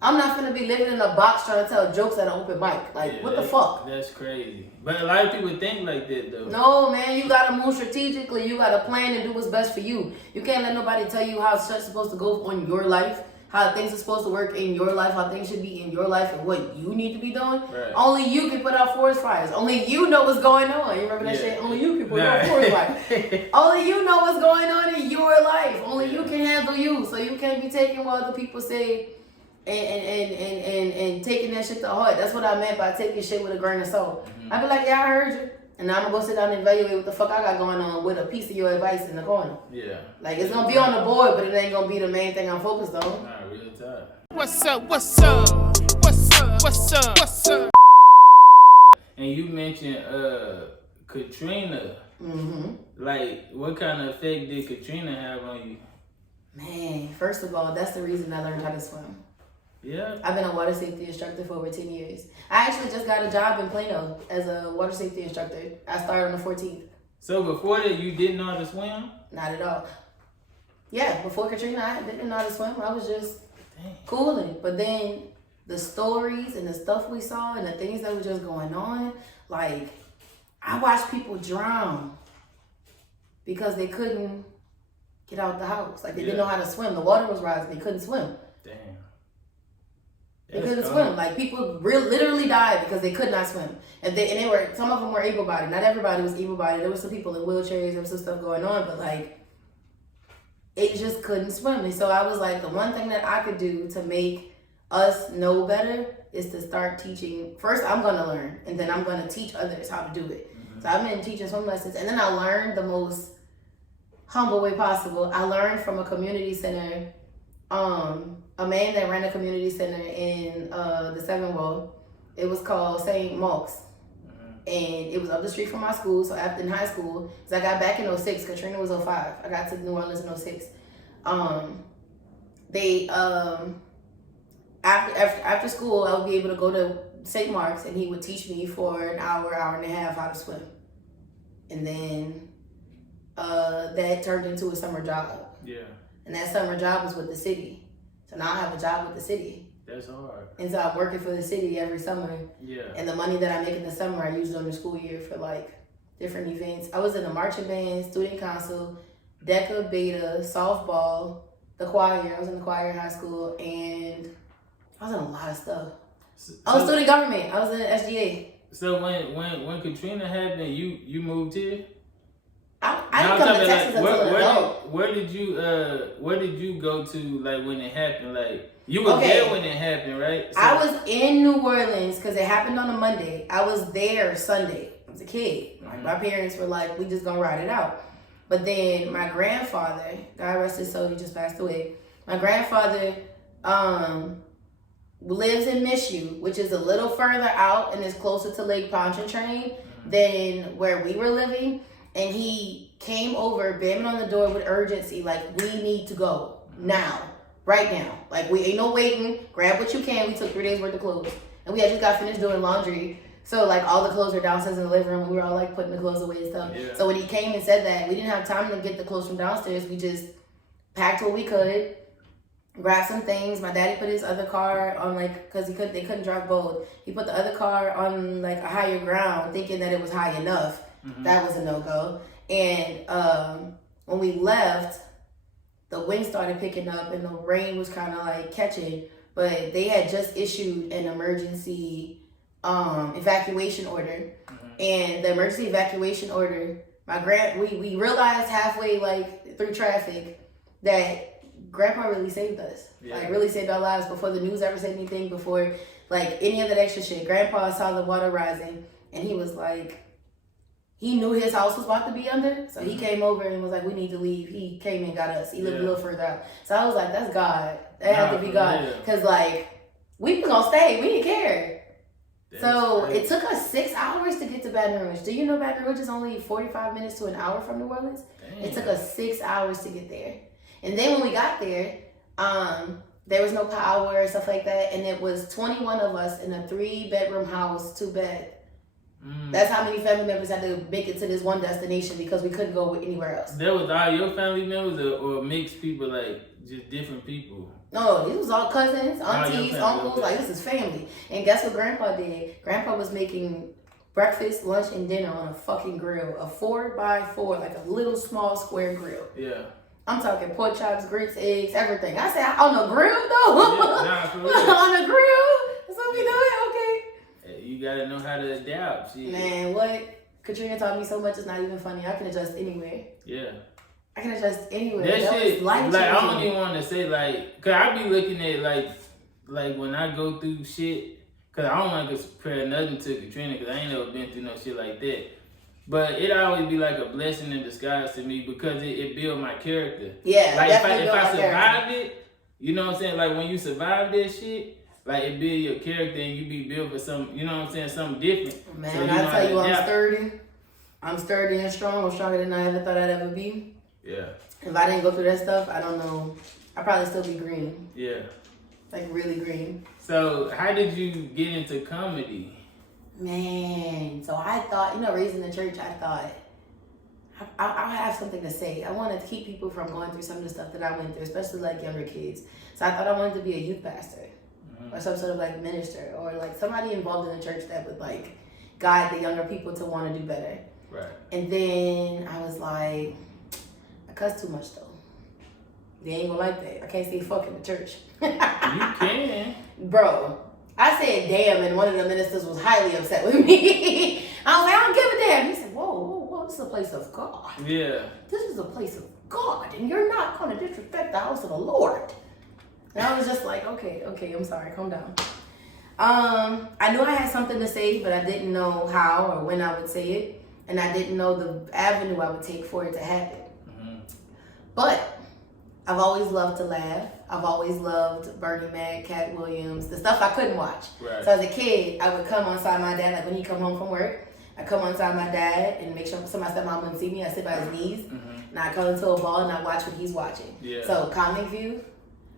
I'm not gonna be living in a box trying to tell jokes at an open mic. Like, Yeah, what the fuck? That's crazy. But a lot of people think like that, though. No, man, you gotta move strategically. You gotta plan and do what's best for you. You can't let nobody tell you how shit's supposed to go on your life, how things are supposed to work in your life, how things should be in your life, and what you need to be doing. Right. Only you can put out forest fires. Only you know what's going on. You remember that shit? Only you can put out forest fires. Only you know what's going on in your life. Only you can handle you. So you can't be taking what other people say and taking that shit to heart. That's what I meant by taking shit with a grain of salt. I'd be like, yeah, I heard you. And now I'm gonna go sit down and evaluate what the fuck I got going on with a piece of your advice in the corner. Yeah. Like, it's gonna be on the board, but it ain't gonna be the main thing I'm focused on. Nah, real talk. What's up? What's up? What's up? What's up? What's up? And you mentioned Katrina. Like, what kind of effect did Katrina have on you? Man, first of all, that's the reason I learned how to swim. Yeah. I've been a water safety instructor for over 10 years. I actually just got a job in Plano as a water safety instructor. I started on the 14th. So before that, you didn't know how to swim? Not at all. Yeah, before Katrina, I didn't know how to swim. I was just cooling. But then the stories and the stuff we saw and the things that were just going on, like, I watched people drown because they couldn't get out the house. Like, they didn't know how to swim. The water was rising. They couldn't swim. Damn. They couldn't swim. Like, people literally died because they could not swim. And they were, some of them were able-bodied. Not everybody was able-bodied. There were some people in wheelchairs. There was some stuff going on. But, like, it just couldn't swim. And so I was like, the one thing that I could do to make us know better is to start teaching. First, I'm going to learn. And then I'm going to teach others how to do it. So I've been teaching swim lessons. And then I learned the most humble way possible. I learned from a community center, a man that ran a community center in the Seven Wall. It was called St. Mark's. And it was up the street from my school. So after in high school, because I got back in 06, Katrina was 05. I got to New Orleans in 06. After school, I would be able to go to St. Mark's and he would teach me for an hour, hour and a half how to swim. And then that turned into a summer job. Yeah. And that summer job was with the city. So now I have a job with the city. That's hard. And so I'm working for the city every summer. Yeah. And the money that I make in the summer, I use during the school year for like different events. I was in the marching band, student council, DECA, Beta, softball, the choir. I was in the choir in high school, and I was in a lot of stuff. Student government. I was in the SGA. So when Katrina happened, you moved here? I didn't come to Texas until an adult. Where did you go to, like, when it happened? Like, you were there when it happened, right? So, I was in New Orleans because it happened on a Monday. I was there Sunday. I was a kid. My parents were like, we just gonna ride it out. But then my grandfather, God rest his soul, he just passed away. My grandfather lives in Mishu, which is a little further out and is closer to Lake Pontchartrain than where we were living. And he came over, banging on the door with urgency, like, we need to go now, right now. Like, we ain't no waiting. Grab what you can. We took 3 days worth of clothes. And we had just got finished doing laundry. So, like, all the clothes were downstairs in the living room. And we were all, like, putting the clothes away and stuff. Yeah. So when he came and said that, we didn't have time to get the clothes from downstairs. We just packed what we could, grabbed some things. My daddy put his other car on, like, because they couldn't drive both. He put the other car on, like, a higher ground, thinking that it was high enough. That was a no-go. And when we left, the wind started picking up and the rain was kind of like catching. But they had just issued an emergency evacuation order. And the emergency evacuation order, we realized halfway, like, through traffic that Grandpa really saved us. Yeah. Like, really saved our lives before the news ever said anything, before, like, any of that extra shit. Grandpa saw the water rising and he was like, he knew his house was about to be under, so he came over and was like, we need to leave. He came and got us. He lived a little further out. So I was like, that's God. That had to be God. Because, like, we was going to stay. We didn't care. So it took us 6 hours to get to Baton Rouge. Do you know Baton Rouge is only 45 minutes to an hour from New Orleans? Damn. It took us 6 hours to get there. And then when we got there, there was no power and stuff like that. And it was 21 of us in a 3-bedroom house, 2-bed. That's how many family members had to make it to this one destination because we couldn't go anywhere else. That was all your family members or mixed people, like just different people? No, it was all cousins, aunties, family, uncles. okay. Like, this is family. And guess what Grandpa did? Grandpa was making breakfast, lunch, and dinner on a fucking grill. A 4x4, like a little small square grill. Yeah. I'm talking pork chops, grits, eggs, everything. I said, on the grill though? Yeah, for real. On the grill? That's what we doing? Okay. You gotta know how to adapt. Shit. Man, what? Katrina taught me so much, it's not even funny. I can adjust anywhere. Yeah. I can adjust anywhere. That shit, was like, life-changing. I don't even want to say, like, cause I be looking at, like when I go through shit, cause I don't want to compare nothing to Katrina, cause I ain't never been through no shit like that. But it always be like a blessing in disguise to me because it build my character. Yeah, like definitely if I built my survived it, you know what I'm saying? Like when you survive that shit, like it build your character and you be built for some, you know what I'm saying, something different. Man, so when I tell you I'm adapt. sturdy. I'm sturdy and strong. I'm stronger than I ever thought I'd ever be. Yeah. If I didn't go through that stuff, I don't know. I'd probably still be green. Yeah. Like really green. So how did you get into comedy? Man, so I thought, you know, raised in the church, I thought I have something to say. I wanted to keep people from going through some of the stuff that I went through, especially like younger kids. So I thought I wanted to be a youth pastor or some sort of like minister or like somebody involved in the church that would like guide the younger people to want to do better. Right. And then I was like, I cuss too much though. They ain't gonna like that. I can't say fuck in the church. You can. Bro, I said damn, and one of the ministers was highly upset with me. I was like, I don't give a damn. He said, whoa, this is a place of God. Yeah. This is a place of God, and you're not gonna disrespect the house of the Lord. And I was just like, okay, I'm sorry, calm down. I knew I had something to say, but I didn't know how or when I would say it, and I didn't know the avenue I would take for it to happen. But I've always loved to laugh. I've always loved Bernie Mac, Cat Williams, the stuff I couldn't watch. Right. So as a kid, I would come on side my dad, like when he come home from work, I come on side my dad and make sure my stepmom wouldn't see me. I sit by his knees, and I come into a ball and I watch what he's watching. Yeah. So Comic View,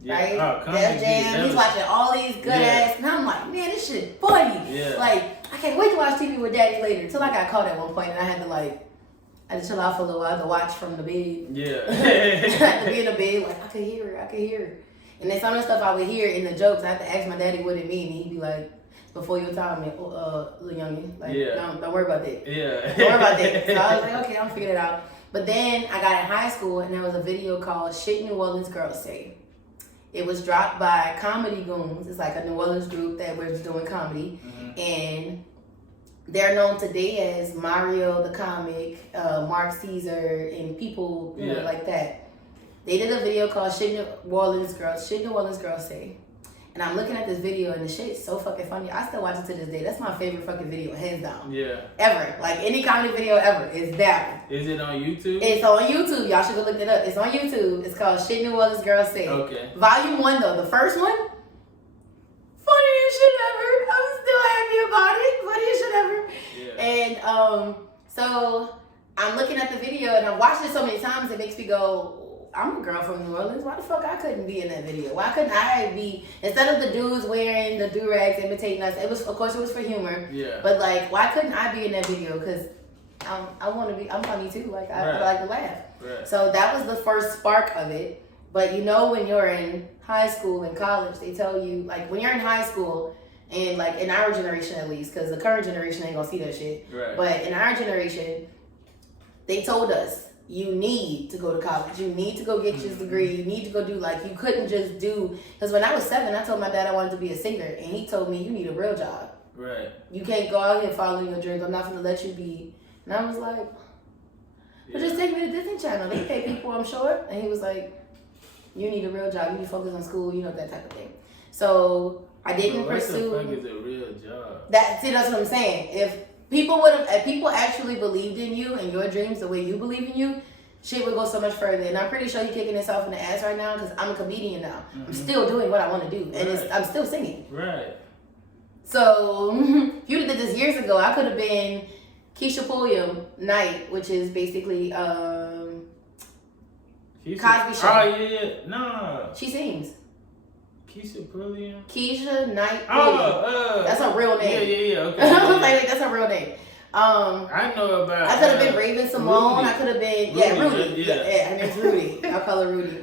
Yeah. right? Oh, Comic Def View, Jam, that he's was- watching all these good ass, and I'm like, man, this shit funny. Yeah. Like, I can't wait to watch TV with Daddy later. Until I got caught at one point and I had to chill out for a little while to watch from the bed. Yeah. I had to be in the bed, like, I could hear it. And then some of the stuff I would hear in the jokes, I had to ask my daddy what it mean. And he'd be like, before your time, little youngin'. Like, Yeah. don't worry about that. Yeah. Don't worry about that. So I was like, okay, I'll figure it out. But then I got in high school and there was a video called Shit New Orleans Girls Say. It was dropped by Comedy Goons. It's like a New Orleans group that was doing comedy. And they're known today as Mario the Comic, Mark Caesar, and people you know, like that. They did a video called Shit New Orleans Girls Say. And I'm looking at this video and the shit's so fucking funny. I still watch it to this day. That's my favorite fucking video, hands down. Yeah. Ever. Like any comedy video ever. It's that one. Is it on YouTube? It's on YouTube. Y'all should go look it up. It's on YouTube. It's called Shit New Orleans Girls Say. Okay. Volume 1 though. The first one, funniest shit ever. I'm still happy about it. Funniest shit ever. Yeah. And so I'm looking at the video and I've watched it so many times it makes me go, I'm a girl from New Orleans. Why the fuck I couldn't be in that video? Why couldn't I be, instead of the dudes wearing the do-rags imitating us, it was, of course it was for humor. Yeah. But like, why couldn't I be in that video? Because I want to be, I'm funny too. Like, I like to laugh. Right. So that was the first spark of it. But you know, when you're in high school and college, they tell you, like, when you're in high school, and like in our generation at least, because the current generation ain't gonna see that shit. Right. But in our generation, they told us, you need to go to college. You need to go get your degree. You need to go do, like, you couldn't just do, because when I was 7, I told my dad I wanted to be a singer, and he told me, you need a real job. Right. You can't go out here following your dreams. I'm not going to let you be. And I was like, well, just take me to Disney Channel. They pay people, I'm sure. And he was like, you need a real job. You need to focus on school, you know, that type of thing. So I didn't pursue. What the fuck is a real job? That's what I'm saying. If people actually believed in you and your dreams the way you believe in you, shit would go so much further. And I'm pretty sure he's kicking himself in the ass right now because I'm a comedian now. I'm still doing what I want to do, and I'm still singing. Right. So if you did this years ago, I could have been Keisha Pulliam Knight, which is basically Cosby Show. Oh yeah. No. She sings. Keisha Pulliam. Keisha Knight Pulliam. Oh, that's a real name. Yeah. Okay. I was like, that's a real name. I know about. I could have been Raven Simone. Rudy. I could have been Rudy. Yeah. Her name's Rudy. I'll call her Rudy.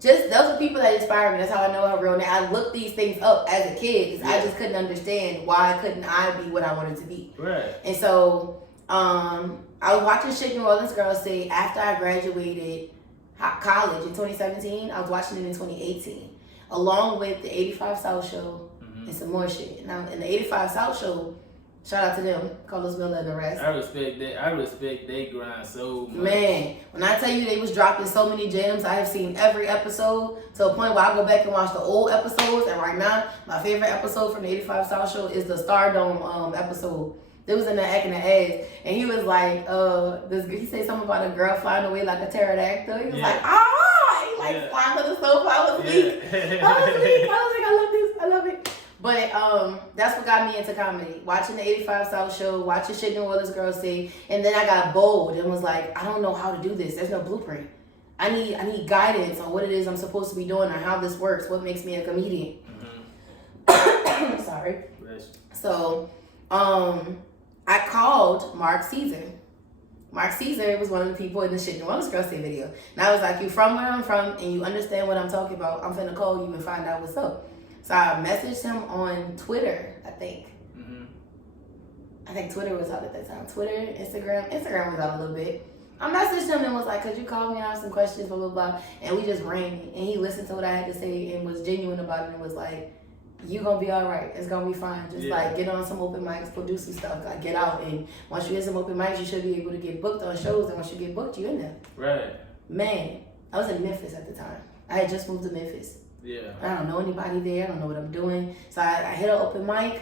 Just those are people that inspire me. That's how I know her real name. I looked these things up as a kid because I just couldn't understand why couldn't I be what I wanted to be. Right. And so I was watching shit New Orleans Girls say after I graduated college in 2017. I was watching it in 2018, along with the 85 South Show and some more shit. Now in the 85 South Show, shout out to them, Carlos Miller and the rest. I respect that. I respect they grind so much. Man, when I tell you they was dropping so many gems, I have seen every episode to a point where I go back and watch the old episodes. And right now, my favorite episode from the 85 South Show is the Stardome episode. They was in there acting the ass, and he was like, he said something about a girl flying away like a pterodactyl. He was like, he like flying to the sofa. I was weak. I love this. I love it. But that's what got me into comedy. Watching the 85 South Show, watching shit New Orleans Girls say, and then I got bold and was like, I don't know how to do this. There's no blueprint. I need guidance on what it is I'm supposed to be doing or how this works. What makes me a comedian? Sorry. So, I called Mark Caesar. Mark Caesar was one of the people in the shit New Orleans Girls say video. And I was like, you from where I'm from and you understand what I'm talking about. I'm finna call you and find out what's up. So I messaged him on Twitter, I think. I think Twitter was out at that time. Twitter, Instagram. Instagram was out a little bit. I messaged him and was like, could you call me? I have some questions, blah, blah, blah. And we just rang. And he listened to what I had to say and was genuine about it and was like, you gonna be all right. It's gonna be fine. Just like get on some open mics, go do some stuff. Like get out. And once you hit some open mics, you should be able to get booked on shows. And once you get booked, you in there. Right. Man, I was in Memphis at the time. I had just moved to Memphis. Yeah. I don't know anybody there. I don't know what I'm doing. So I hit an open mic,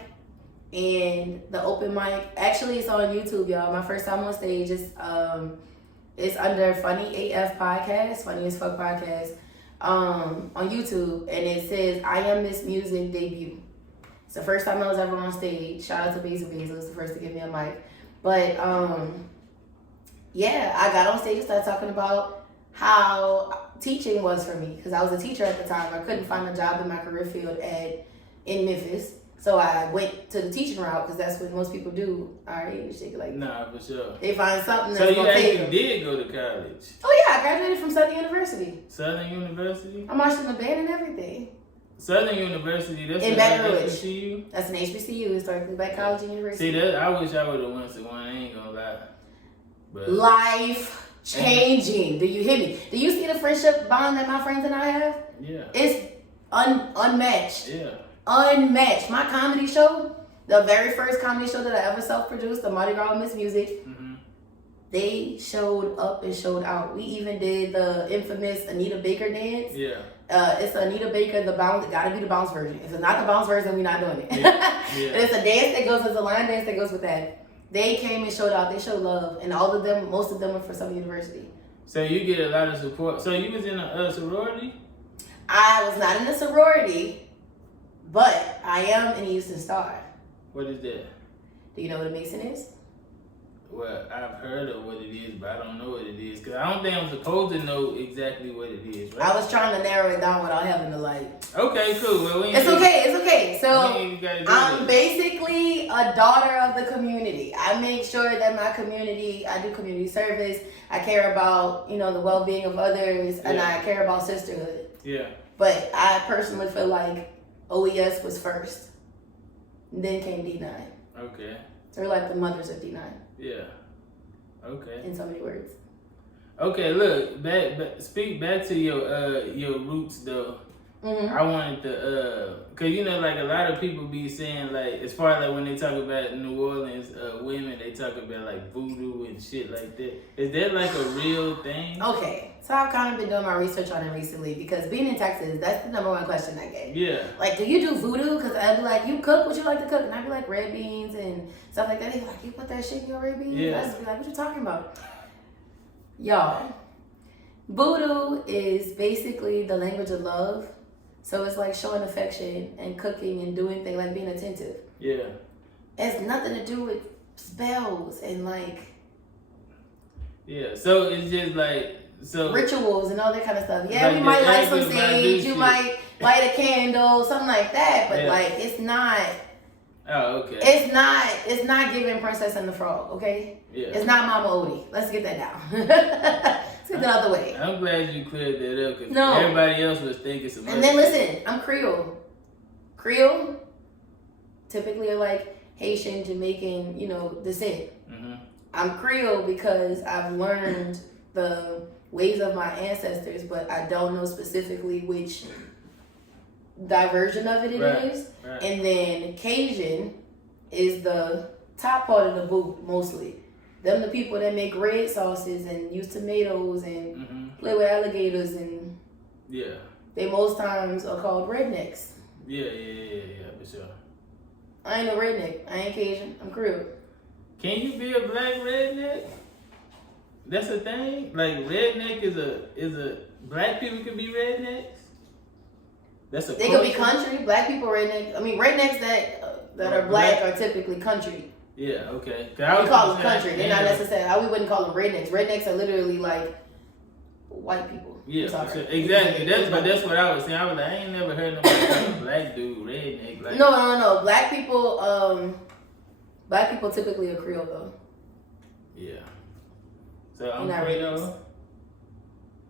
and the open mic actually it's on YouTube, y'all. My first time on stage is it's under Funny AF Podcast, Funny as Fuck Podcast, on YouTube, and it says I Am Miss Music debut. It's the first time I was ever on stage. Shout out to Basil. Basil was the first to give me a mic, but I got on stage and started talking about how teaching was for me because I was a teacher at the time. I couldn't find a job in my career field in Memphis, so I went to the teaching route because that's what most people do. All right, you shake it like nah, for sure. They find something so that's you gonna pay actually them. did go to college? Oh yeah, I graduated from Southern University. Southern University? I'm watching the band and everything. Southern University, that's in an Baton Rouge. HBCU? That's an HBCU, Historically Black College and University. See, that I wish I would have went to one. I ain't gonna lie. But Life changing. Do you hear me? Do you see the friendship bond that my friends and I have? Yeah. It's unmatched. Yeah. Unmatched. My comedy show, the very first comedy show that I ever self-produced, the Mardi Gras Miss Music, they showed up and showed out. We even did the infamous Anita Baker dance. Yeah. It's Anita Baker, the bounce. It gotta be the bounce version. If it's not the bounce version, we're not doing it. Yeah. It's a dance that goes with the line dance that goes with that. They came and showed out. They showed love, and all of them, most of them were from Southern University. So you get a lot of support. So you was in a sorority? I was not in a sorority, but I am in the Houston Star. What is that? Do you know what a Mason is? Well, I've heard of what it is, but I don't know what it is. Because I don't think I'm supposed to know exactly what it is, right? I was trying to narrow it down without having to Okay, cool. Well, It's okay. So I'm that. basically a daughter of the community. I make sure that my community, I do community service. I care about, the well-being of others, and I care about sisterhood. Yeah. But I personally feel like OES was first. Then came D9. Okay. They're like the mothers of D9. Yeah. Okay. In so many words. Okay, look, speak back to your roots though. Mm-hmm. I wanted to, cause like a lot of people be saying like, as far as like when they talk about New Orleans women, they talk about like voodoo and shit like that. Is that like a real thing? Okay, so I've kind of been doing my research on it recently because being in Texas, that's the number one question I get. Yeah. Like, do you do voodoo? Because I'd be like, you cook what you like to cook, and I'd be like red beans and stuff like that. They be like, you put that shit in your red beans? Yeah. I'd just be like, what you talking about? Y'all, voodoo is basically the language of love. So it's like showing affection and cooking and doing things like being attentive. Yeah. It has nothing to do with spells and like Yeah. So it's just like rituals and all that kind of stuff. Yeah, like we might light some Badu sage, you shit. might light a candle, something like that. But like it's not Oh, okay. It's not giving Princess and the Frog, okay? Yeah. It's not Mama Odie. Let's get that down. Let's get that out the way. I'm glad you cleared that up because No. everybody else was thinking some. And then listen, I'm Creole. Creole typically are like Haitian, Jamaican, descent. Mm-hmm. I'm Creole because I've learned the ways of my ancestors, but I don't know specifically which diversion of it is. Right. And then Cajun is the top part of the boot mostly. Them the people that make red sauces and use tomatoes and play with alligators, and they most times are called rednecks. Yeah, for sure. I ain't no redneck. I ain't Cajun. I'm Creole. Can you be a black redneck? That's a thing. Like redneck is a black people can be rednecks. That's a. They could be country. Black people redneck. I mean rednecks that are black are typically country. Yeah. Okay. We call them country. They're not necessarily. We wouldn't call them rednecks. Rednecks are literally like white people. Yeah, for sure. Exactly. That's what I was saying. I was like, I ain't never heard nobody call a black dude redneck. Like, No. Black people typically are Creole though. Yeah. So I'm not Creole.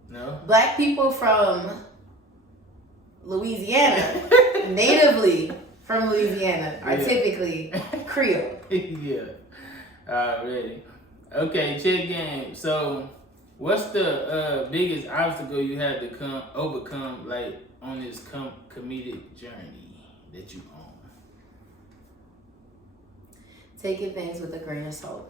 No. Black people from Louisiana, natively from Louisiana, are typically Creole. Yeah. Already. Okay, check game. So, what's the biggest obstacle you had to overcome, like on this comedic journey that you on? Taking things with a grain of salt.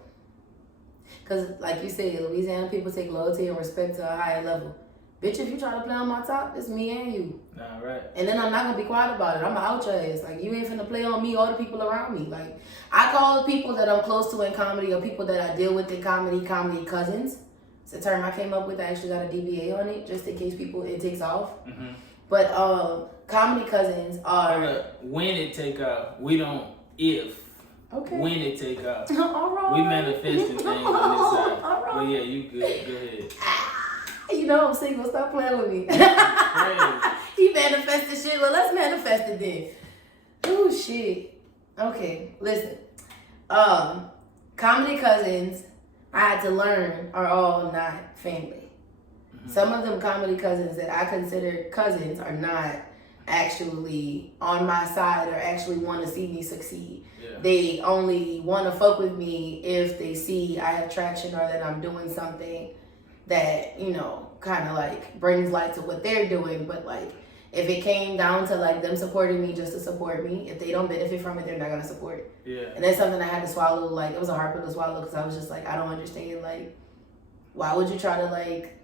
Because, like you said, Louisiana people take loyalty and respect to a higher level. Bitch, if you try to play on my top, it's me and you. All right. And then I'm not going to be quiet about it. I'm going to out your ass. Like, you ain't finna play on me or the people around me. Like, I call the people that I'm close to in comedy or people that I deal with in comedy cousins. It's a term I came up with. I actually got a DBA on it just in case it takes off. Mm-hmm. But comedy cousins are... When it take off. We don't if. Okay. When it take off. All right. We manifesting things on this side. All right. But yeah, you good. Go ahead. You know I'm single. Stop playing with me. He manifested shit. Well, let's manifest it then. Oh shit. Okay, listen. Comedy cousins, I had to learn, are all not family. Mm-hmm. Some of them comedy cousins that I consider cousins are not actually on my side or actually want to see me succeed. Yeah. They only want to fuck with me if they see I have traction or that I'm doing something that, kind of like brings light to what they're doing. But like, if it came down to like them supporting me just to support me, if they don't benefit from it, they're not gonna support it. Yeah. And that's something I had to swallow. Like, it was a hard pill to swallow because I was just like, I don't understand. Like, why would you try to like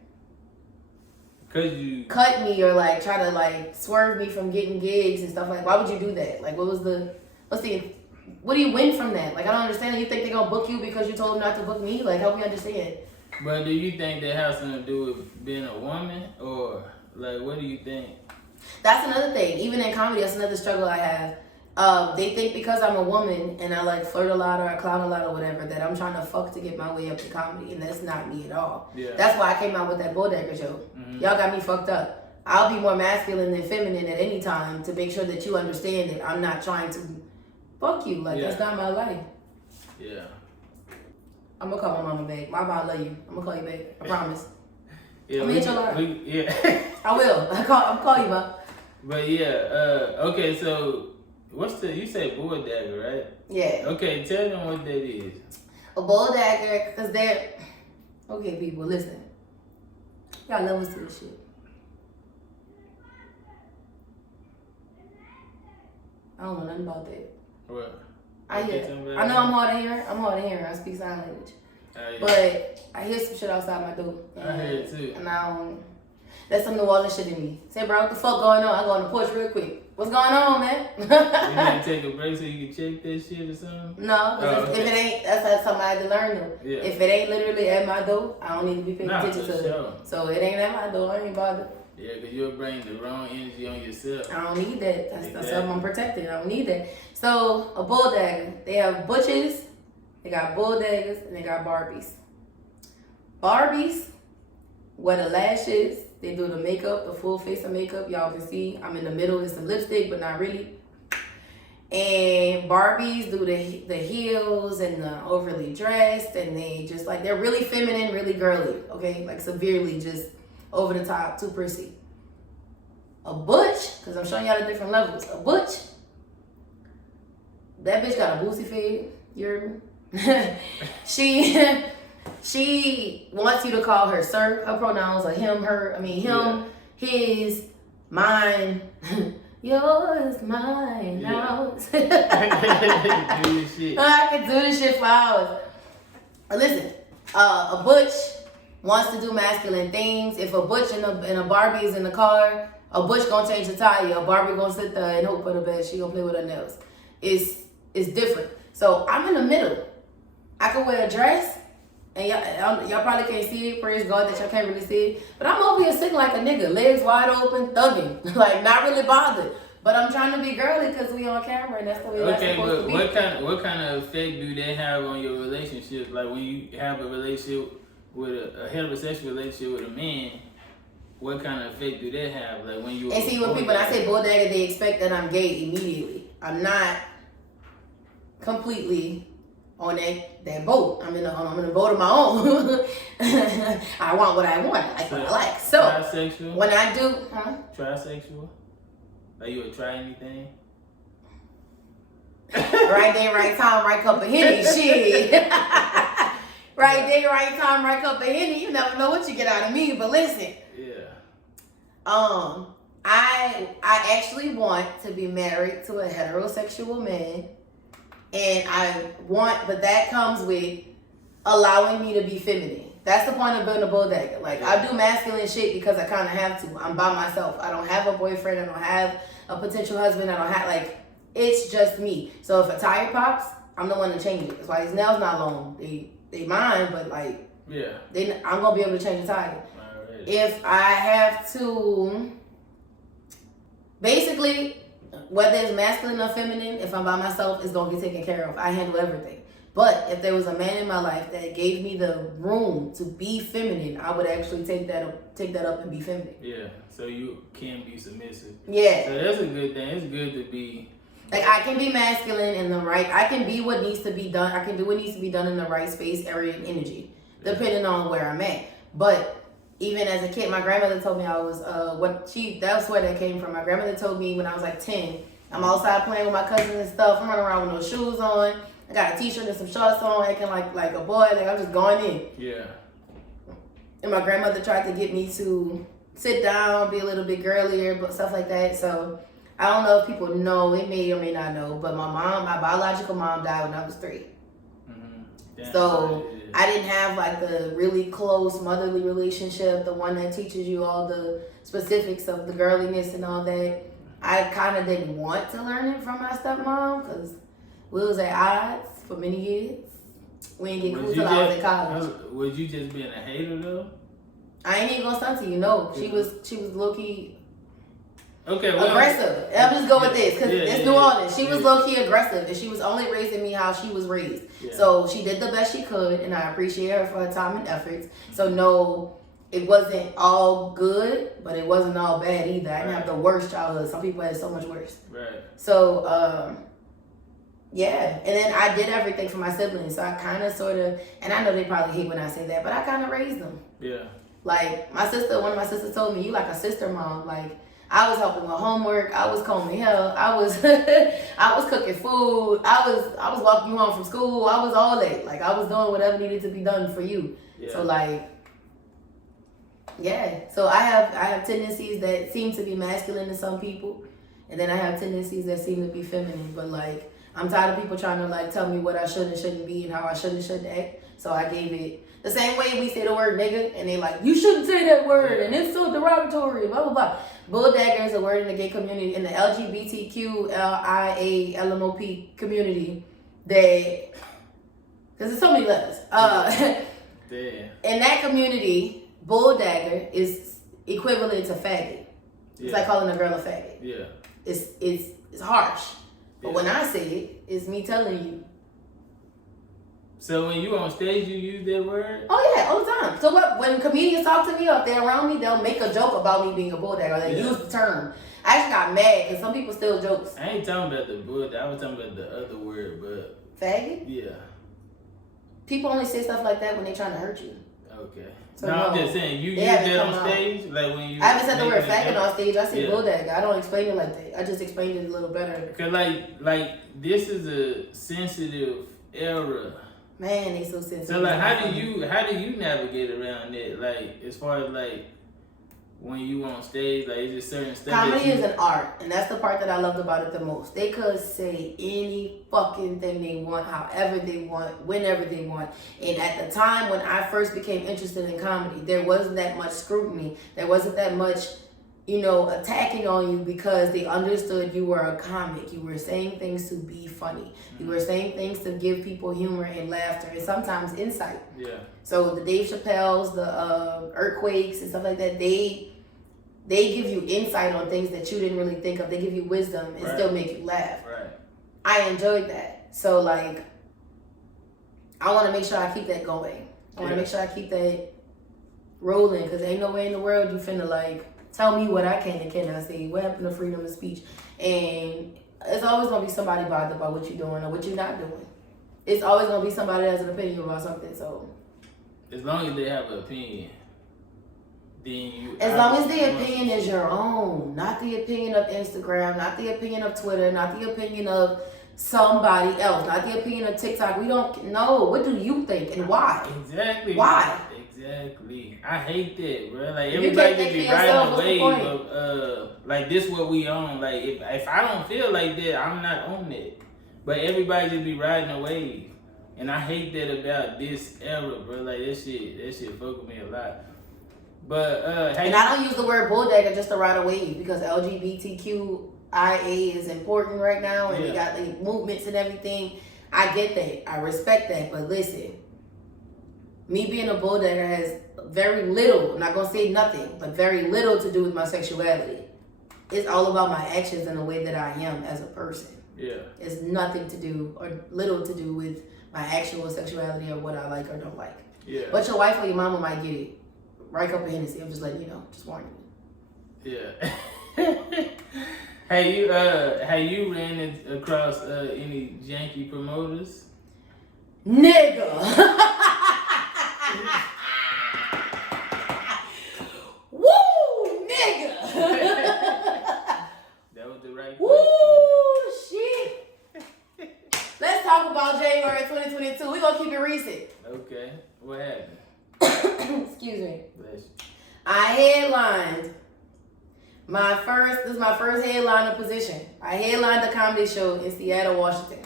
Cause you cut me or like try to like swerve me from getting gigs and stuff? Like, why would you do that? Like, what do you win from that? Like, I don't understand. You think they're gonna book you because you told them not to book me? Like, help me understand. But do you think that has something to do with being a woman, or like what do you think? That's another thing. Even in comedy, that's another struggle I have. They think because I'm a woman and I like flirt a lot or I clown a lot or whatever that I'm trying to fuck to get my way up to comedy, and that's not me at all. Yeah. That's why I came out with that Bulldagger show. Mm-hmm. Y'all got me fucked up. I'll be more masculine than feminine at any time to make sure that you understand that I'm not trying to fuck you. Like, that's not my life. Yeah. I'm gonna call my mama back. My mom love you. I'm gonna call you back. I promise. Yeah, I'm gonna hit your line. Yeah. I will. I'm call you, ma. But yeah, okay, so you say Bulldagger, right? Yeah. Okay, tell them what that is. A Bulldagger, because they're... Okay, people, listen. Y'all levels to this shit. I don't know nothing about that. What? I know I'm hard of hearing. I speak sign language. Yeah. But I hear some shit outside my door. I hear it too. And I don't... That's some New Orleans shit in me. Say, bro, what the fuck going on? I go on the porch real quick. What's going on, man? You need to take a break so you can check that shit or something? No, if it ain't, that's something I had to learn though. Yeah. If it ain't literally at my door, I don't need to be paying attention to it. So it ain't at my door, I ain't bothered. Yeah, because you'll bring the wrong energy on yourself. I don't need that. That's something I'm protecting. I don't need that. So a Bulldagger, they have butches, they got Bulldaggers, and they got Barbies. Barbies, where the lashes, they do the makeup, the full face of makeup. Y'all can see I'm in the middle with some lipstick, but not really. And Barbies do the heels and the overly dressed, and they just like, they're really feminine, really girly, okay? Like severely just over the top, too prissy. A butch, because I'm showing y'all the different levels. A butch, that bitch got a boosie fade, you heard me? She wants you to call her sir. Her pronouns are him, her, him, his, mine. Yours, mine, ours. Do this shit. I can do this shit for hours. Listen, a butch wants to do masculine things. If a butch and a Barbie is in the car, a butch gonna change the tire. A Barbie gonna sit there and hope for the best. She gonna play with her nails. It's different. So I'm in the middle. I can wear a dress, and y'all probably can't see it. Praise God that y'all can't really see it. But I'm over here sitting like a nigga, legs wide open, thugging, like not really bothered. But I'm trying to be girly because we on camera, and that's the way that's supposed to be. What kind of effect do they have on your relationship? Like when you have a relationship with a heterosexual relationship with a man, what kind of effect do they have? Like when you and see, when I say bulldagger, they expect that I'm gay immediately. I'm not completely on that boat. I'm in a boat of my own. I want what I want. I like what I like. So trisexual? When I do, Trisexual? Like you would try anything? Right day, right time, right cup of Henny. Shit. Right day, right time, right cup of Henny. You never know what you get out of me. But listen. Yeah. I actually want to be married to a heterosexual man. And but that comes with allowing me to be feminine. That's the point of being a bulldagger. Like, I do masculine shit because I kind of have to. I'm by myself. I don't have a boyfriend. I don't have a potential husband. I don't have, like, it's just me. So if a tire pops, I'm the one to change it. That's why these nails not long. They mine, but, like, I'm going to be able to change the tire. Alright. If I have to, basically, whether it's masculine or feminine, if I'm by myself, it's going to get taken care of. I handle everything. But if there was a man in my life that gave me the room to be feminine, I would actually take that up and be feminine. Yeah, so you can be submissive. Yeah. So that's a good thing. It's good to be. Like, I can be masculine in the right, I can be what needs to be done. I can do what needs to be done in the right space, area, and energy, depending on where I'm at. But even as a kid, my grandmother told me I was, that's where that came from. My grandmother told me when I was like 10, I'm outside playing with my cousins and stuff. I'm running around with no shoes on. I got a t-shirt and some shorts on, acting like a boy. Like, I'm just going in. Yeah. And my grandmother tried to get me to sit down, be a little bit girlier, but stuff like that. So I don't know if people know, they may or may not know, but my biological mom died when I was 3. Mm-hmm. So I didn't have like the really close motherly relationship, the one that teaches you all the specifics of the girliness and all that. I kind of didn't want to learn it from my stepmom because we was at odds for many years. We didn't get cool till I was in college. Was you just being a hater though? I ain't even gonna stunt to you. No, she was low key aggressive. I'm just go with this because it's New Orleans. She was low key aggressive, and she was only raising me how she was raised. Yeah. So she did the best she could, and I appreciate her for her time and efforts. So no, it wasn't all good, but it wasn't all bad either. I didn't have the worst childhood. Some people had so much worse. Right. So yeah, and then I did everything for my siblings. So I kind of, sort of, and I know they probably hate when I say that, but I kind of raised them. Yeah. Like one of my sisters told me, "You like a sister mom." Like, I was helping with homework. I was combing hair. I was cooking food. I was walking you home from school. I was all that. Like, I was doing whatever needed to be done for you. Yeah. So like, yeah. So I have tendencies that seem to be masculine to some people, and then I have tendencies that seem to be feminine. But like, I'm tired of people trying to like tell me what I should and shouldn't be and how I should and shouldn't act. So I gave it the same way we say the word nigga, and they like, you shouldn't say that word, and it's so derogatory, blah blah blah. Bulldagger is a word in the gay community, in the LGBTQLIA LMOP community, that, because there's so many letters. In that community, bulldagger is equivalent to faggot. It's like calling a girl a faggot. Yeah. It's harsh. But when I say it, it's me telling you, So when you on stage, you use that word? Oh yeah, all the time. So what? When comedians talk to me or if they're around me, they'll make a joke about me being a bulldog or they use the term. I actually got mad because some people still jokes. I ain't talking about the bulldog. I was talking about the other word, but Faggot? yeah. People only say stuff like that when they're trying to hurt you. Okay. So no, I'm just saying you use that on stage, like when you. I haven't said the word faggot on stage. I say bulldog. I don't explain it like that. I just explained it a little better. Cause like this is a sensitive era. Man, they so sensitive. So like, how do you navigate around that? Like, as far as like when you on stage, like it's just certain stuff. Comedy is an art, and that's the part that I loved about it the most. They could say any fucking thing they want, however they want, whenever they want. And at the time when I first became interested in comedy, there wasn't that much scrutiny. There wasn't that much, attacking on you because they understood you were a comic. You were saying things to be funny. You were saying things to give people humor and laughter and sometimes insight. Yeah. So the Dave Chappelle's, the Earthquakes and stuff like that, they give you insight on things that you didn't really think of. They give you wisdom and still make you laugh. Right. I enjoyed that. So like, I want to make sure I keep that going. I want to make sure I keep that rolling because ain't no way in the world you finna like tell me what I can and cannot say. What happened to freedom of speech? And it's always gonna be somebody bothered by what you're doing or what you're not doing. It's always gonna be somebody that has an opinion about something. So as long as they have an opinion, then you. As long as the opinion is your own, not the opinion of Instagram, not the opinion of Twitter, not the opinion of somebody else, not the opinion of TikTok. We don't know. What do you think and why? Exactly. Why? Exactly. I hate that, bro. Like everybody just be riding the wave of like this what we own. Like if I don't feel like that, I'm not on that. But everybody just be riding a wave. And I hate that about this era, bro. Like that shit fuck with me a lot. But and I don't use the word bulldagger just to ride a wave because LGBTQIA is important right now and we got the movements and everything. I get that. I respect that. But listen, me being a bulldagger has very little, I'm not gonna say nothing, but very little to do with my sexuality. It's all about my actions and the way that I am as a person. Yeah. It's nothing to do or little to do with my actual sexuality or what I like or don't like. Yeah. But your wife or your mama might get it. Right up in Hennessy. I'm just letting you know. Just warning you. Yeah. Have you ran across any janky promoters? Nigga. Woo, nigga. That was the right Woo, shit. Let's talk about January 2022. We're gonna keep it recent. Okay. What happened? Excuse me. Bless you. I headlined this is my first headliner position. I headlined a comedy show in Seattle, Washington.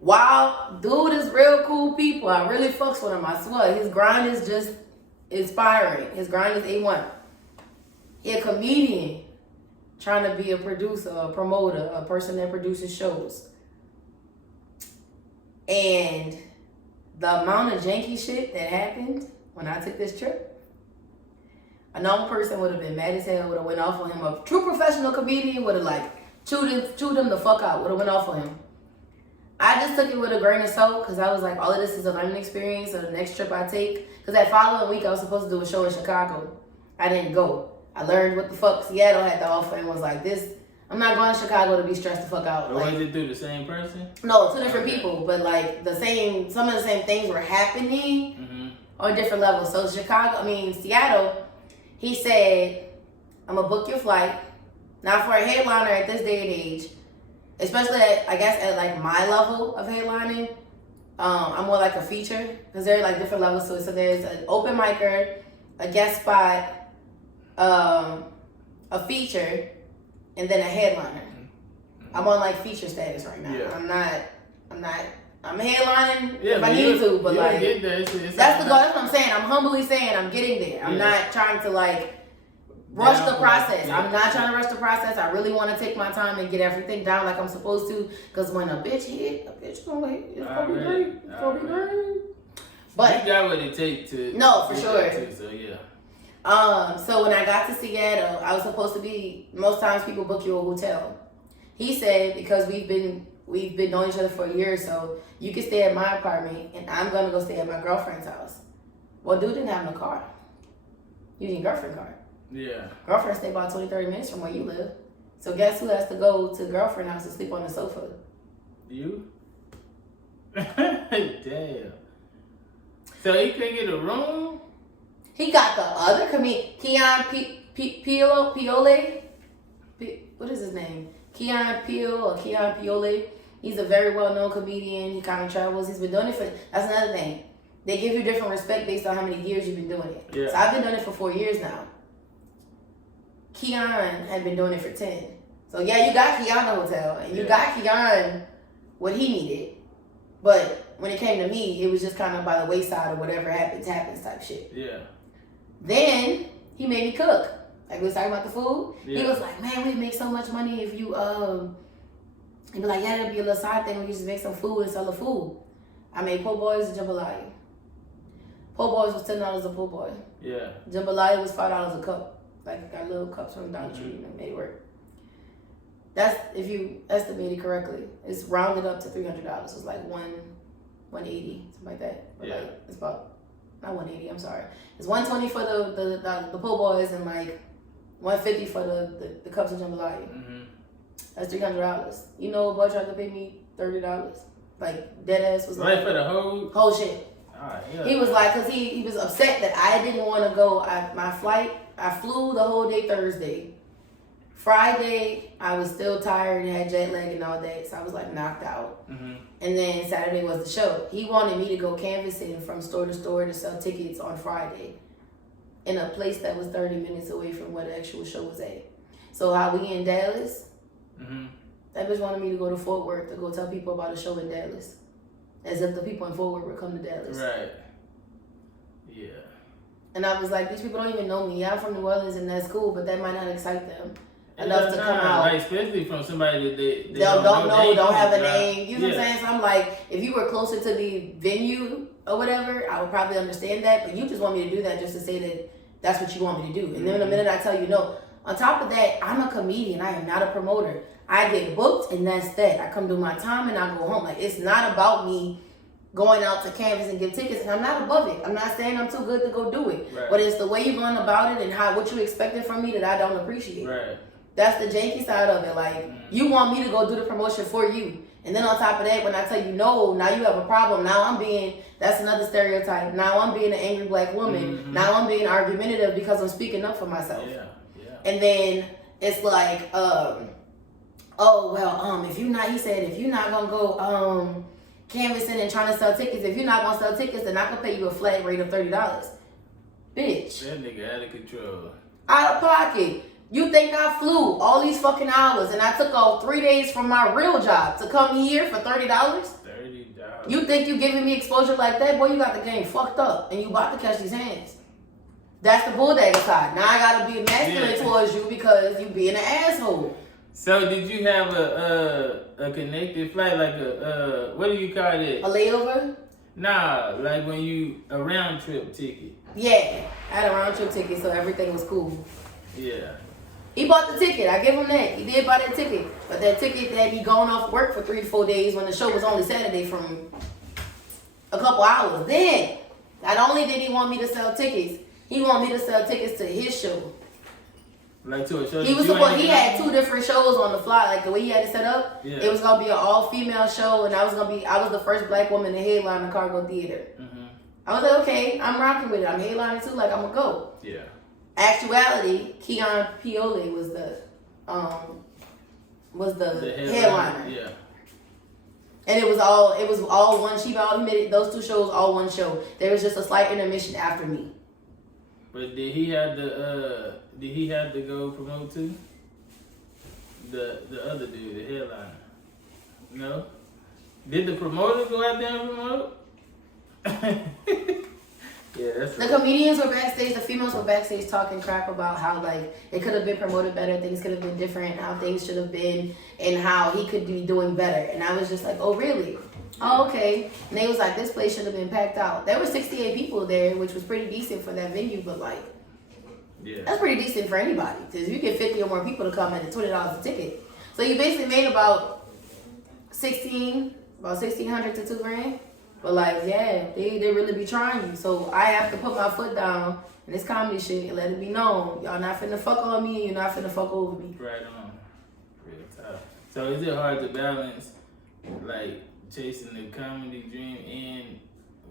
Wow, dude is real cool people. I really fucks with him, I swear. His grind is just inspiring. His grind is A1. He a comedian trying to be a producer, a promoter, a person that produces shows. And the amount of janky shit that happened when I took this trip, a normal person would have been mad as hell, would have went off on him. A true professional comedian would have like chewed him the fuck out, would have went off on him. I just took it with a grain of salt because I was like, all of this is a learning experience. So the next trip I take, because that following week I was supposed to do a show in Chicago. I didn't go. I learned what the fuck Seattle had to offer and was like, I'm not going to Chicago to be stressed the fuck out. Or was it through the same person? No, two different people, but like some of the same things were happening on different levels. So Seattle, he said, I'm going to book your flight. Now for a headliner at this day and age, especially at like my level of headlining, I'm more like a feature because there are like different levels to it. So there's an open micer, a guest spot, a feature, and then a headliner. I'm on like feature status right now. Yeah. I'm headlining if I need to, but like that's the goal. That's what I'm saying. I'm humbly saying I'm getting there. I'm not trying to like rush the process. Yeah. I'm not trying to rush the process. I really want to take my time and get everything down like I'm supposed to. Because when a bitch hit, a bitch gonna hit. It's gonna be great. It's gonna be great. But you got what it takes to. No, for sure. So yeah. So when I got to Seattle, I was supposed to be. Most times people book you a hotel. He said because we've been we've been knowing each other for a year or so. You can stay at my apartment, and I'm gonna go stay at my girlfriend's house. Well, dude didn't have no car. Using your girlfriend car. Yeah. Girlfriend stay about 20, 30 minutes from where you live. So guess who has to go to girlfriend's house to sleep on the sofa? You? Damn. So he couldn't get a room? He got the other comedian, Keon Piole. What is his name? Keon Peele or Keon Piole. He's a very well-known comedian. He kind of travels. He's been doing it for, that's another thing. They give you different respect based on how many years you've been doing it. Yeah. So I've been doing it for 4 years now. Keon had been doing it for 10. So yeah, you got Keon a hotel, and you got Keon what he needed. But when it came to me, it was just kind of by the wayside or whatever happens type shit. Yeah. Then he made me cook. Like we was talking about the food. Yeah. He was like, man, we make so much money if you he'd be like, yeah, it'll be a little side thing. We just make some food and sell the food. I made po' boys and jambalaya. Po' boys was $10 a po' boy. Yeah. Jambalaya was $5 a cup. Like got little cups from Dollar Tree and made it work. That's if you estimate it correctly. It's rounded up to $300. It's like 180, something like that. But yeah. Like, it's about not 180. I'm sorry. It's 120 for the po' boys and like 150 for the cups of jambalaya. Mm-hmm. That's $300. You know, boy tried to pay me $30. Like dead ass was Right like for the whole shit. Yeah. He was like, cause he was upset that I didn't want to go. My flight, I flew the whole day Thursday. Friday, I was still tired and had jet lag and all that, so I was like knocked out. Mm-hmm. And then Saturday was the show. He wanted me to go canvassing from store to store to sell tickets on Friday in a place that was 30 minutes away from where the actual show was at. So how we in Dallas, that bitch wanted me to go to Fort Worth to go tell people about a show in Dallas. As if the people in Fort Worth would come to Dallas. Right. Yeah. And I was like, these people don't even know me. Yeah, I'm from New Orleans and that's cool, but that might not excite them enough to come out. Like, especially from somebody that they don't know, don't have a right. name. You know what I'm saying? So I'm like, if you were closer to the venue or whatever, I would probably understand that. But you just want me to do that just to say that that's what you want me to do. And then the minute I tell you no, on top of that, I'm a comedian. I am not a promoter. I get booked and that's that. I come do my time and I go home. Like, it's not about me going out to canvas and give tickets, and I'm not above it. I'm not saying I'm too good to go do it. Right. But it's the way you're going about it and what you expected from me that I don't appreciate. Right. That's the janky side of it. Like, you want me to go do the promotion for you. And then on top of that, when I tell you no, now you have a problem. Now that's another stereotype. Now I'm being an angry black woman. Mm-hmm. Now I'm being argumentative because I'm speaking up for myself. Yeah. And then it's like, if you're not gonna go canvassing and trying to sell tickets, if you're not gonna sell tickets, then I can pay you a flat rate of $30. Bitch. That nigga out of control. Out of pocket. You think I flew all these fucking hours and I took off 3 days from my real job to come here for $30? $30. You think you giving me exposure like that? Boy, you got the game fucked up and you about to catch these hands. That's the bulldog side. Now I gotta be masculine towards you because you being an asshole. So did you have a connected flight, like what do you call it? A layover? Nah, like a round trip ticket. Yeah, I had a round trip ticket, so everything was cool. Yeah. He bought the ticket. I give him that. He did buy that ticket. But that ticket that he going off work for 3 to 4 days when the show was only Saturday from a couple hours. Then, not only did he want me to sell tickets, he wanted me to sell tickets to his show. Like to a show. He had 2 different shows on the fly. Like the way he had it set up, it was gonna be an all-female show, and I was the first black woman to headline the Cargo Theater. Mm-hmm. I was like, okay, I'm rocking with it. I'm headlining too. Like I'm gonna go. Yeah. Actuality, Keon Piole was the headliner. Yeah. And it was all one. She all admitted those 2 shows, all one show. There was just a slight intermission after me. But did he have to go promote too? The other dude, the headliner. No? Did the promoter go out there and promote? Yeah, that's the comedians were backstage, the females were backstage talking crap about how like it could have been promoted better, things could have been different, how things should have been, and how he could be doing better. And I was just like, oh really? Oh, okay. And they was like, this place should have been packed out. There were 68 people there, which was pretty decent for that venue, but like, that's pretty decent for anybody. Because if you get 50 or more people to come at $20 a ticket. So you basically made about about 1,600 to 2 grand. But like, yeah, they really be trying you. So I have to put my foot down in this comedy shit and let it be known. Y'all not finna fuck on me, and you're not finna fuck over me. Right on. Real tough. So is it hard to balance, like, chasing the comedy dream and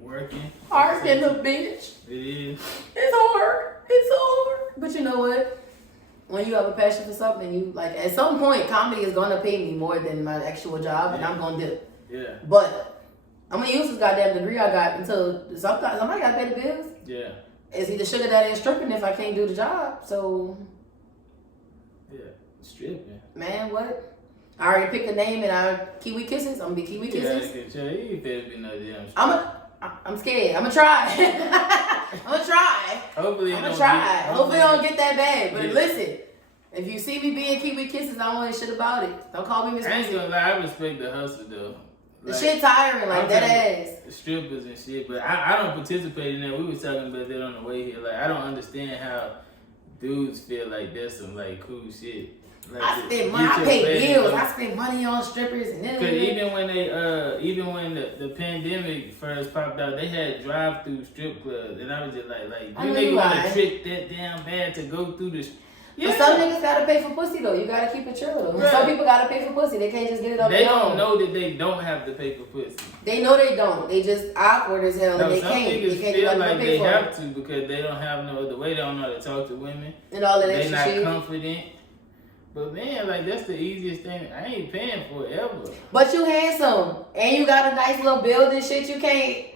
working? Hard than a bitch. It is. It's hard. It's hard. But you know what? When you have a passion for something, you like at some point comedy is gonna pay me more than my actual job, and I'm gonna do it. Yeah. But I'm gonna use this goddamn degree I got until somebody gotta pay the bills. Yeah. It's either sugar daddy or stripping if I can't do the job. So Yeah. Stripping. man, what? I already picked a name and Kiwi Kisses. I'm gonna be Kiwi Kisses. You better be no damn. I'm scared. I'm gonna try. I'm gonna try. Hopefully, I'm gonna try. Hopefully, I don't get that bad. But listen, if you see me being Kiwi Kisses, I don't want shit about it. Don't call me Miss I ain't Pussy. gonna lie, I respect the hustle though. The shit tiring, like that ass. Strippers and shit, but I don't participate in that. We was talking about that on the way here. Like, I don't understand how dudes feel like that's some like cool shit. Like, I spend money. I pay bills. I spend money on strippers and because even when the pandemic first popped out, they had drive-through strip clubs, and I was just like you niggas want to trick that damn bad to go through the. Yeah. But some niggas gotta pay for pussy though. You gotta keep it chill though. Right. Some people gotta pay for pussy. They can't just get it up. They don't know that they don't have to pay for pussy. They know they don't. They just awkward as hell. And they some can't. niggas They can't feel like they have it. to because they don't have no other way. They don't know how to talk to women. And all that extra shit. They shit. not confident. But man, like that's the easiest thing. I ain't paying for it ever. But you handsome and you got a nice little build and shit. You can't.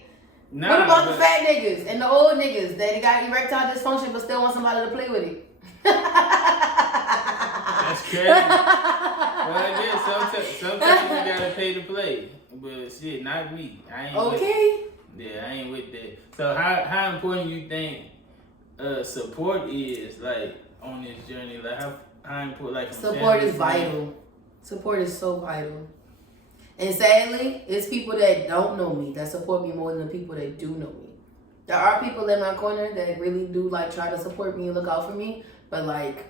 Nah, what about the fat niggas and the old niggas that got erectile dysfunction but still want somebody to play with it? That's crazy. Well, I guess sometimes you gotta pay to play, but shit, not me. I ain't. Okay. I ain't with that. So how important you think support is like on this journey? Like how important? Like support is vital. Support is so vital. And sadly, it's people that don't know me that support me more than the people that do know me. There are people in my corner that really do like try to support me and look out for me, but like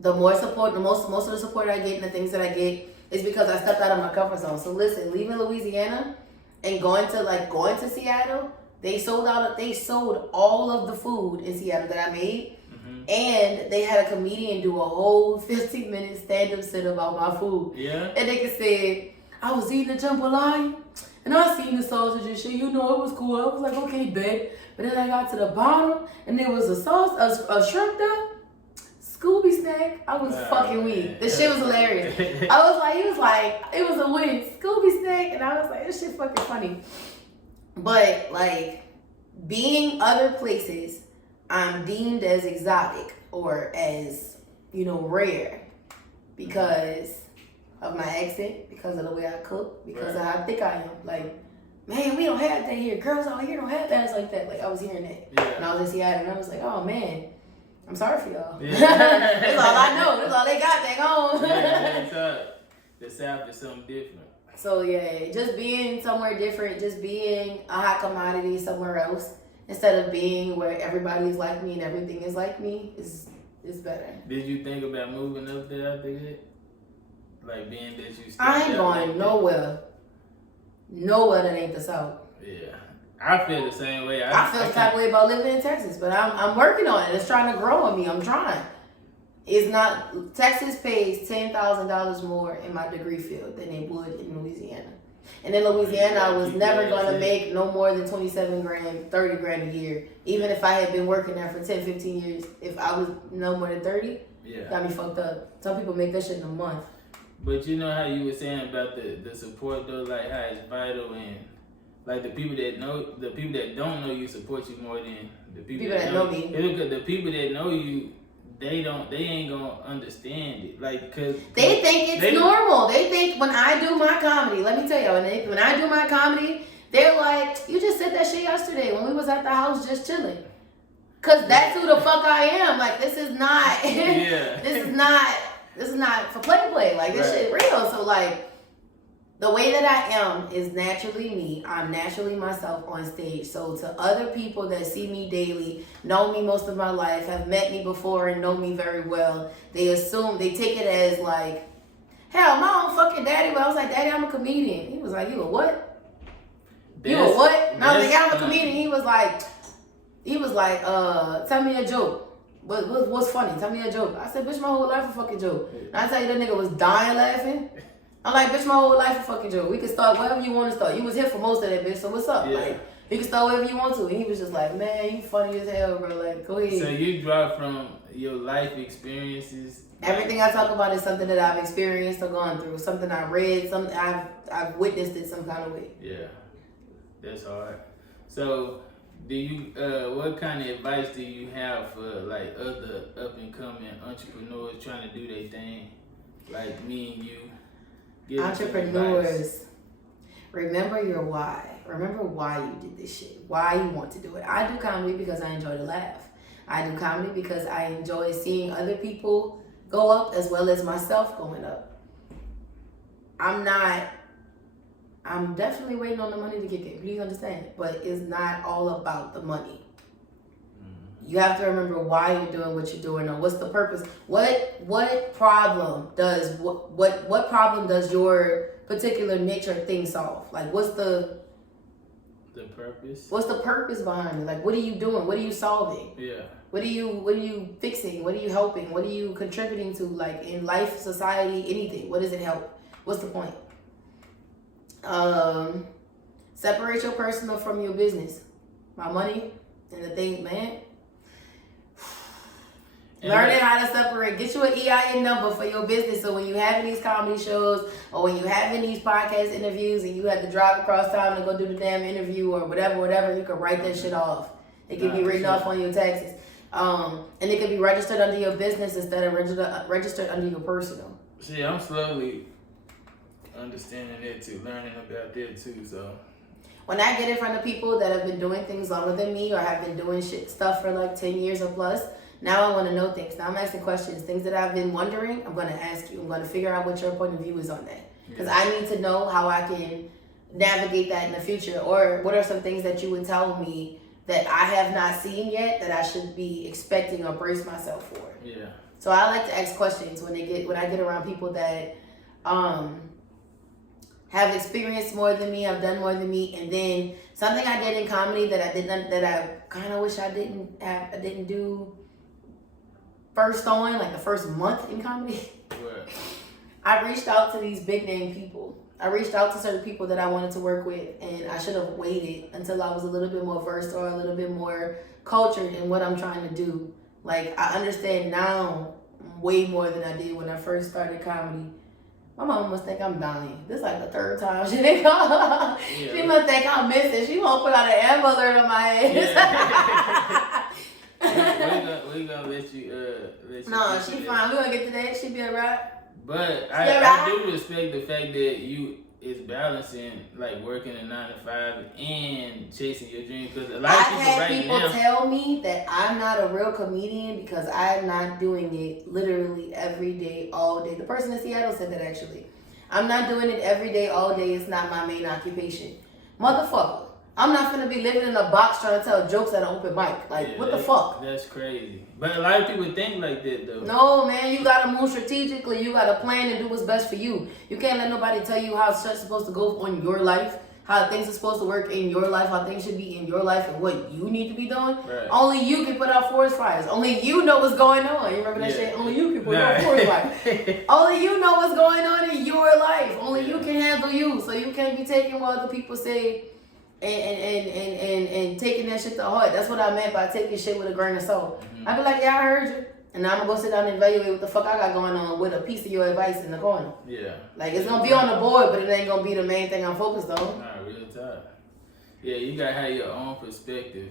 the more support, most of the support I get and the things that I get is because I stepped out of my comfort zone. So listen, leaving Louisiana and going to Seattle, they sold all of the food in Seattle that I made. And they had a comedian do a whole 15-minute stand-up set about my food. Yeah. And nigga said, I was eating the jambalaya, and I seen the sausage and shit. You know, it was cool. I was like, okay, bet. But then I got to the bottom, and there was a shrimp there. Scooby snack. I was fucking weak. The shit was hilarious. He was like, it was a win. Scooby snack. And I was like, this shit fucking funny. But like, being other places, I'm deemed as exotic or as, rare because of my accent, because of the way I cook, because of how thick I am. Like, man, we don't have that here. Girls out here don't have ass like that. Like, I was hearing that. Yeah. And I was in Seattle, and I was like, oh, man, I'm sorry for y'all. Yeah. That's all I know. That's all they got. They gone. Yeah, the South is something different. So, yeah, just being somewhere different, just being a hot commodity somewhere else, instead of being where everybody is like me and everything is like me, is better. Did you think about moving up there after that? Like being that you I ain't going nowhere. Nowhere that ain't the South. Yeah. I feel the same way. I feel the type of way about living in Texas, but I'm working on it. It's trying to grow on me. I'm trying. Texas pays $10,000 more in my degree field than it would in Louisiana. And in Louisiana, I was never going to make no more than 27 grand, 30 grand a year. Even if I had been working there for 10, 15 years, if I was no more than 30, got me fucked up. Some people make that shit in a month. But you know how you were saying about the support though, like how it's vital, and like the people that don't know you support you more than the people that know me. Because the people that know you, they ain't gonna understand it. Like, cause they think it's normal. They think when I do my comedy, let me tell you, when I do my comedy, they're like, you just said that shit yesterday when we was at the house just chilling. Cause that's who the fuck I am. Like, this is not, this is not for play. Like, this shit real. So like, the way that I am is naturally me. I'm naturally myself on stage. So to other people that see me daily, know me most of my life, have met me before and know me very well, they take it as like, hell, my own fucking daddy I was like, Daddy, I'm a comedian. He was like, you a what? You a what? And I was like, yeah, I'm a comedian. He was like, tell me a joke. What's funny? Tell me a joke. I said, bitch, my whole life a fucking joke. And I tell you, that nigga was dying laughing. I'm like, bitch, my whole life a fucking joke. We can start wherever you want to start. You was here for most of that, bitch, so what's up? Yeah. Like, you can start wherever you want to. And he was just like, man, you funny as hell, bro. Like, go ahead. So you draw from your life experiences? Everything I talk about is something that I've experienced or gone through. Something I read, something I've witnessed it some kind of way. Yeah, that's hard. So, do you what kind of advice do you have for like other up and coming entrepreneurs trying to do their thing, like me and you? Give them some advice. Entrepreneurs, remember your why. Remember why you did this shit. Why you want to do it. I do comedy because I enjoy to laugh. I do comedy because I enjoy seeing other people go up as well as myself going up. I'm definitely waiting on the money to kick in. Please understand. But it's not all about the money. You have to remember why you're doing what you're doing, or what's the purpose. What problem does what problem does your particular niche or thing solve? Like, what's the purpose? What's the purpose behind it? Like, what are you doing? What are you solving? Yeah. What are you fixing? What are you helping? What are you contributing to? Like, in life, society, anything. What does it help? What's the point? Separate your personal from your business. My money and the thing, man. Learning how to separate. Get you an EIN number for your business, so when you having these comedy shows or when you having these podcast interviews and you have to drive across town to go do the damn interview or whatever, you can write that shit off. It can be written off on your taxes. And it can be registered under your business instead of registered under your personal. See, I'm slowly understanding it too, learning about that too, so. When I get in front of people that have been doing things longer than me or have been doing stuff for like 10 years or plus, now I want to know things. Now I'm asking questions. Things that I've been wondering, I'm going to ask you. I'm going to figure out what your point of view is on that. Because I need to know how I can navigate that in the future. Or what are some things that you would tell me that I have not seen yet that I should be expecting or brace myself for? Yeah. So I like to ask questions when I get around people that have experienced more than me, have done more than me, and then something I did in comedy that I kind of wish I didn't do first on, like the first month in comedy. What? I reached out to these big name people. I reached out to certain people that I wanted to work with, and I should have waited until I was a little bit more versed or a little bit more cultured in what I'm trying to do. Like, I understand now way more than I did when I first started comedy. My mama must think I'm dying. This is like the third time she didn't call. She must think I'm missing. She won't put out an Amber Alert on my head. Yeah. We're gonna let you No, she fine. We're gonna get to that. She be alright. But I do respect the fact that you is balancing, like, working a 9 to 5 and chasing your dream. Because a lot of people I've had people tell me that I'm not a real comedian because I'm not doing it literally every day, all day. The person in Seattle said that, actually. I'm not doing it every day, all day. It's not my main occupation. Motherfucker. I'm not gonna be living in a box trying to tell jokes at an open mic. Like, what the fuck? That's crazy. But a lot of people think like that, though. No, man, you gotta move strategically. You gotta plan and do what's best for you. You can't let nobody tell you how shit's supposed to go on your life, how things are supposed to work in your life, how things should be in your life, and what you need to be doing. Right. Only you can put out forest fires. Only you know what's going on. You remember that shit? Only you can put out forest fires. Only you know what's going on in your life. Only you can handle you. So you can't be taking what other people say and taking that shit to heart. That's what I meant by taking shit with a grain of salt. I be like, yeah, I heard you. And now I'm gonna go sit down and evaluate what the fuck I got going on with a piece of your advice in the corner. Yeah. Like, it's gonna be on the board, but it ain't gonna be the main thing I'm focused on. Nah, real time. Yeah, you gotta have your own perspective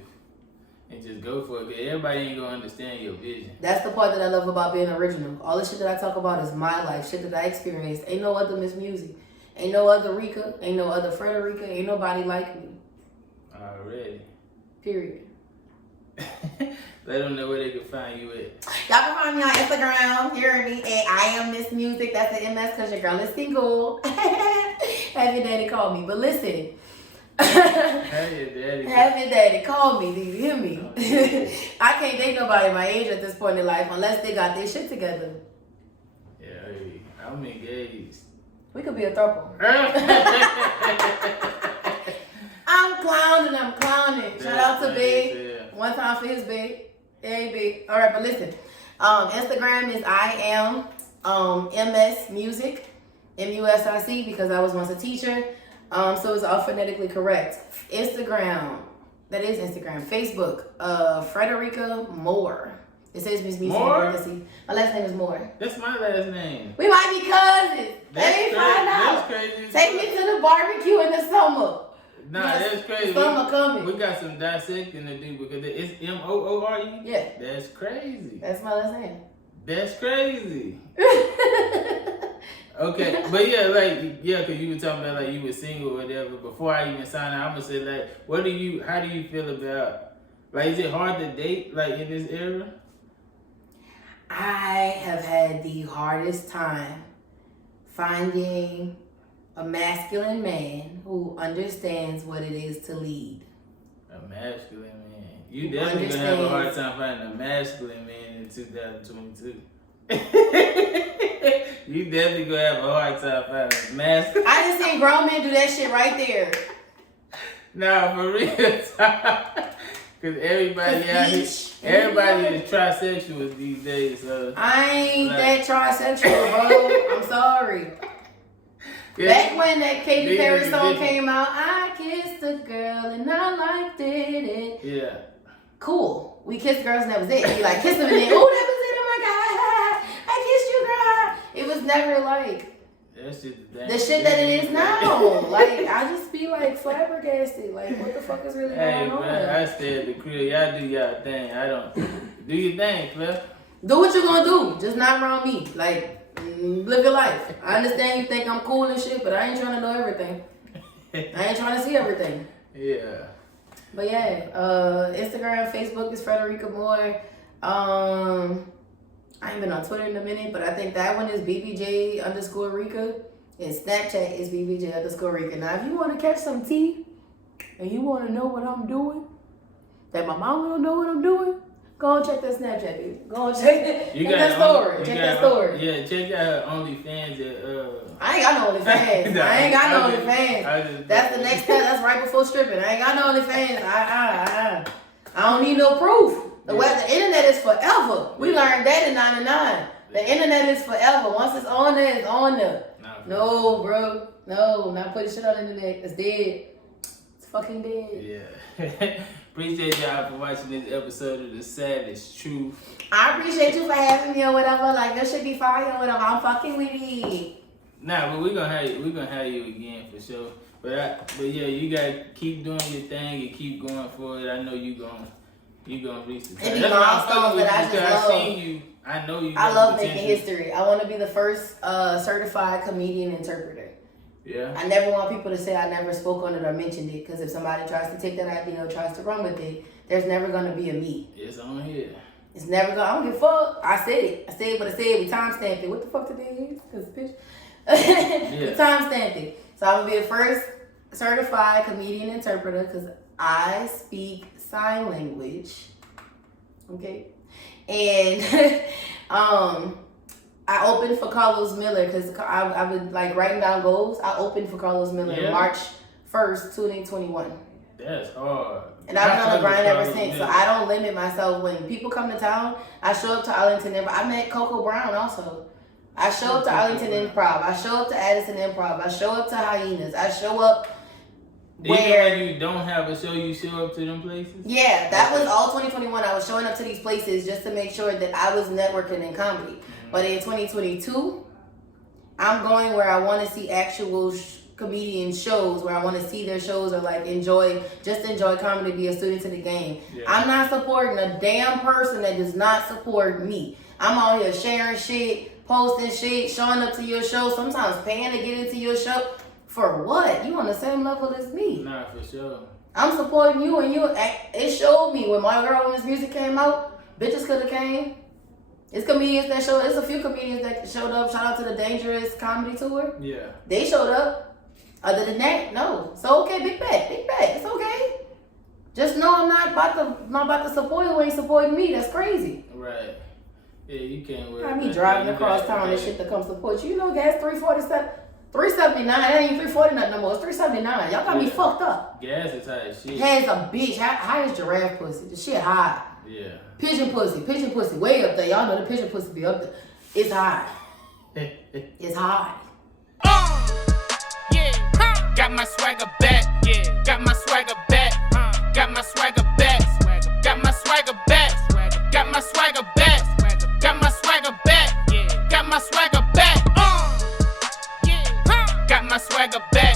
and just go for it. Cause everybody ain't gonna understand your vision. That's the part that I love about being original. All the shit that I talk about is my life, shit that I experienced. Ain't no other Miss Music. Ain't no other Rika. Ain't no other Frederica. Ain't nobody like me. Already. Period. Let them know where they can find you at. Y'all can find me on Instagram, hearing me, and I am Miss Music. That's the MS because your girl is single. Have your daddy call me. But listen. Have your daddy call me. Do you hear me? I can't date nobody my age at this point in life unless they got their shit together. Yeah, I'm engaged. We could be a throuple. I'm clowning. Shout out to Big. Yeah. One time for his Big. Hey, Big. All right, but listen. Instagram is I am MS Music, MUSIC, because I was once a teacher. So it's all phonetically correct. Instagram. That is Instagram. Facebook. Frederica Moore. It says Miss Music. Moore? My last name is Moore. That's my last name. We might be cousins. Let me find That's out. crazy. Take me to the barbecue in the summer. Nah, that's crazy. Summer coming. We got some dissecting to do because it's Moore. Yeah. That's crazy. That's my last name. That's crazy. Okay, but cause you were talking about like you were single or whatever. Before I even signed out, I'm gonna say like, how do you feel about, like, is it hard to date like in this era? I have had the hardest time finding a masculine man who understands what it is to lead. A masculine man. You definitely gonna have a hard time finding a masculine man in 2022. You definitely gonna have a hard time finding a masculine. I just seen grown men do that shit right there. Nah, for real. Cause everybody out here, everybody is trisexual these days. So I ain't that trisexual, bro. I'm sorry. Yeah. Back when that Katy Perry song came out, I kissed a girl and I liked it. Yeah. Cool. We kissed girls and that was it. You like kissed them and then, oh, that was it. Oh my God. I kissed you, girl. It was never like That shit the shit that it is now. Like, I just be like flabbergasted. Like, what the fuck is really going on? Man, I stay at the crib. Y'all do y'all thing. I don't. Do your thing, Cliff. Do what you gonna do. Just not around me. Like, live your life. I understand you think I'm cool and shit, but I ain't trying to know everything. I ain't trying to see everything. Yeah. But yeah, Instagram, Facebook is Frederica Moore. I ain't been on Twitter in a minute, but I think that one is BBJ_Rika. And Snapchat is BBJ_Rika. Now, if you want to catch some tea and you want to know what I'm doing, that my mom don't know what I'm doing, go and check that Snapchat, baby. Go and check that, story. Check that story. Yeah, check out her OnlyFans. I ain't got no OnlyFans. I ain't got no OnlyFans. That's the next step. That's right before stripping. I ain't got no OnlyFans. I don't need no proof. The internet is forever. We learned that in '99. The internet is forever. Once it's on there, it's on there. No, bro. No, not putting shit on the internet. It's dead. It's fucking dead. Yeah. Appreciate y'all for watching this episode of The Savage Truth. I appreciate you for having me or whatever. Like, this should be fire or whatever. I'm fucking with it. Nah, but we're gonna have you again for sure. But yeah, you gotta keep doing your thing and keep going for it. I know you gonna reach the top. It be milestones that I just love. Seen you. I know you. I love making history. I want to be the first certified comedian interpreter. Yeah. I never want people to say I never spoke on it or mentioned it, because if somebody tries to take that idea or tries to run with it, there's never gonna be a me. It's on here. It's never gonna. I don't give a fuck. I said it. I said what I said. We timestamped it. What the fuck today is? Cause bitch. We timestamped it. So I'm gonna be the first certified comedian interpreter because I speak sign language. Okay. And I opened for Carlos Miller because I was like writing down goals. I opened for Carlos Miller March 1st, 2021. That's hard. And I've been on the grind ever since. So I don't limit myself. When people come to town, I show up to Arlington Improv. I met Coco Brown also. I show up to Arlington Improv. I show up to Addison Improv. I show up to Hyenas. I show up where... Even when you don't have a show, you show up to them places? Yeah, that was all 2021. I was showing up to these places just to make sure that I was networking in comedy. Mm-hmm. But in 2022, I'm going where I want to see actual comedian shows, where I want to see their shows or like enjoy comedy, be a student to the game. Yeah. I'm not supporting a damn person that does not support me. I'm out here sharing shit, posting shit, showing up to your show, sometimes paying to get into your show. For what? You on the same level as me. Nah, for sure. I'm supporting you, and it showed me when My Girl Woman's Music came out, bitches could have came. It's comedians that showed. It's a few comedians that showed up. Shout out to the Dangerous Comedy Tour. Yeah. They showed up. Other than that, no. So okay, big bet. It's okay. Just know I'm not about to support you who ain't supporting me. That's crazy. Right. Yeah, you can't worry. I be driving across town and shit to come support you. You know, gas $3.47. $3.79. It ain't even $3.40 nothing no more. It's $3.79. Y'all got me fucked up. Gas is high as shit. Has a bitch. High as giraffe pussy. The shit high. Yeah. Pigeon pussy, way up there. Y'all know the pigeon pussy be up there. It's high. It's high. Yeah. Got my swagger back. Yeah. Got my swagger back. Got my swagger back. Got my swagger back. Got my swagger back. Got my swagger back. Yeah. Got my swagger back. Yeah. Got my swagger back.